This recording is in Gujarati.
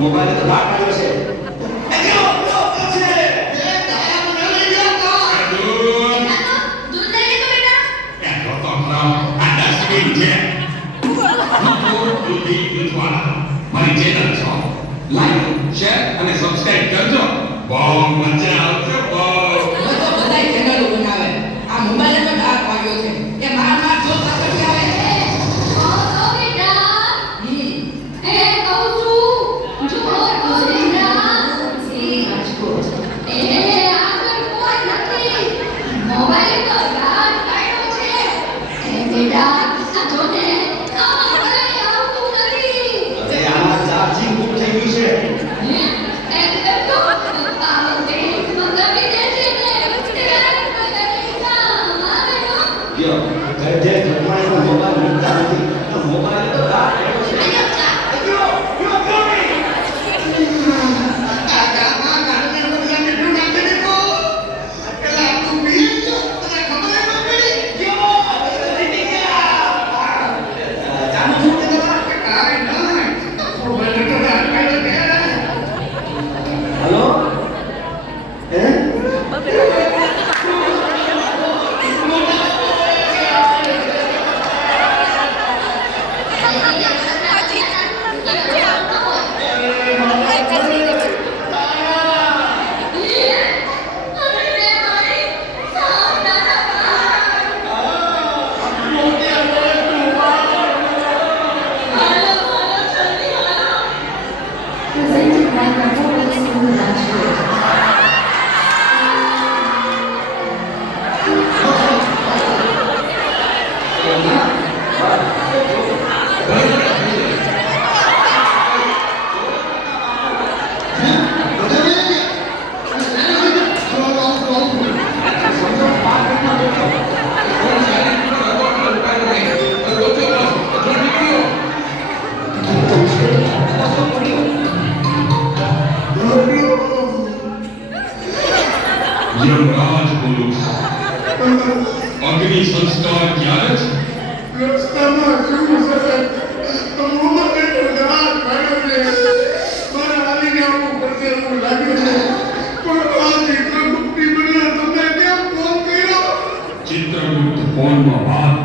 મોબાઈલ તો બહાર કાઢ્યો છે. મારી ચેનલ છો લાઈક શેર અને સબસ્ક્રાઇબ કરજો. બહુ મજા આવશે. બહુ તો બધાય ચેનલો બનાવે. આ મોબાઈલ તો ડાર્ક વાગ્યો છે. એ માર જો પાછળ આવે. યમરાજ બોલું અગ્નિ સંસ્કાર ક્યારે છે? રસ્તામાં શું છે? મોહમ્મદ રાત ભાગ્યો છે. મારે આવીને આવું પડશે એવું લાગ્યું છે. પણ આ ચિત્રગુપ્તી બન્યા તમે કેમ ફોન કર્યો? ચિત્રગુપ્ત ફોનમાં વાત